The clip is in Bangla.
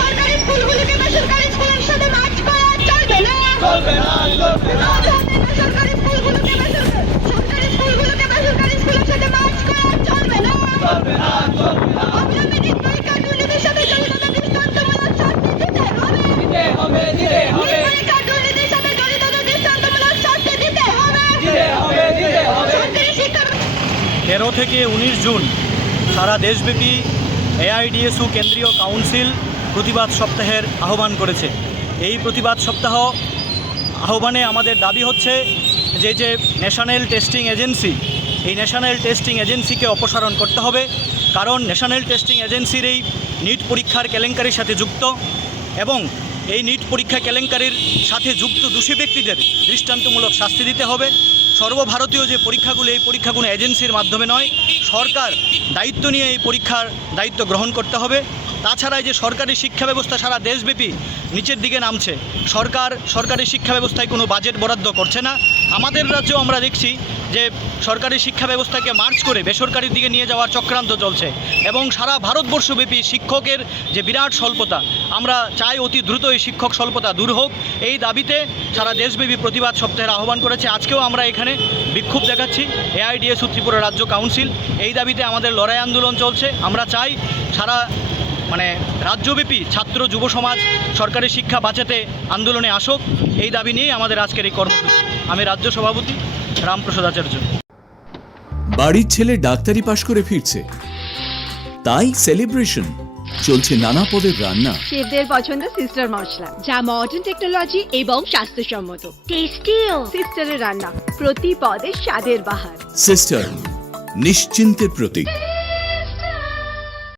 সরকারি স্কুলগুলোকে বেসরকারি স্কুলের সাথে মার্চ করা চলবে না। সরকারি স্কুলগুলোকে বেসরকারি স্কুলের সাথে মার্চ করা চলবে না। অবিলম্বে পরীক্ষা দুর্নীতির সাথে জড়িতদের দৃষ্টান্তমূলক শাস্তি দিতে হবে। পরীক্ষা দুর্নীতির সাথে জড়িতদের দৃষ্টান্তমূলক শাস্তি দিতে হবে। সরকারি শিক্ষা 13 থেকে 19 জুন সারা দেশব্যাপী এআইডিএসইউ কেন্দ্রীয় কাউন্সিল প্রতিবাদ সপ্তাহের আহ্বান করেছে। এই প্রতিবাদ সপ্তাহ আহ্বানে আমাদের দাবি হচ্ছে যে ন্যাশনাল টেস্টিং এজেন্সি, এই ন্যাশনাল টেস্টিং এজেন্সিকে অপসারণ করতে হবে। কারণ ন্যাশনাল টেস্টিং এজেন্সির এই নিট পরীক্ষার কেলেঙ্কারির সাথে যুক্ত এবং এই নিট পরীক্ষা কেলেঙ্কারির সাথে যুক্ত দোষী ব্যক্তিদের দৃষ্টান্তমূলক শাস্তি দিতে হবে। সর্বভারতীয় যে পরীক্ষাগুলো, এই পরীক্ষাগুলো এজেন্সির মাধ্যমে নয়, সরকার দায়িত্ব নিয়ে এই পরীক্ষার দায়িত্ব গ্রহণ করতে হবে। তাছাড়া এই যে সরকারি শিক্ষা ব্যবস্থা সারা দেশব্যাপী নিচের দিকে নামছে, সরকারি শিক্ষা ব্যবস্থায় কোনো বাজেট বরাদ্দ করছে না। আমাদের রাজ্যেও আমরা দেখছি যে সরকারি শিক্ষা ব্যবস্থাকে মার্চ করে বেসরকারির দিকে নিয়ে যাওয়ার চক্রান্ত চলছে এবং সারা ভারতবর্ষব্যাপী শিক্ষকের যে বিরাট স্বল্পতা, আমরা চাই অতি দ্রুত এই শিক্ষক স্বল্পতা দূর হোক। এই দাবিতে সারা দেশব্যাপী প্রতিবাদ সপ্তাহের আহ্বান করেছে। আজকেও আমরা এখানে বিক্ষোভ দেখাচ্ছি, এআইডিএসইউ ত্রিপুরা রাজ্য কাউন্সিল। এই দাবিতে আমাদের লড়াই আন্দোলন চলছে। আমরা চাই সারা রাজ্যব্যাপী ছাত্র যুব সমাজ সরকারি শিক্ষা বাঁচাতে আন্দোলনে আসুক। এই দাবি নিয়েই আমাদের আজকের এই কর্মসূচি। আমি রাজ্য সভাপতি রামপ্রসাদ আচার্য। বাড়ির ছেলে ডাক্তারি পাশ করে ফিরছে, তাই সেলিব্রেশন চলছে নানা পদের রান্না। শেফদের পছন্দ সিস্টার মশলা, যা মডার্ন টেকনোলজি এবং স্বাস্থ্যসম্মত। টেস্টিও সিস্টারের রান্না, প্রতি পদে স্বাদের বাহার। সিস্টার নিশ্চিন্তের প্রতীক।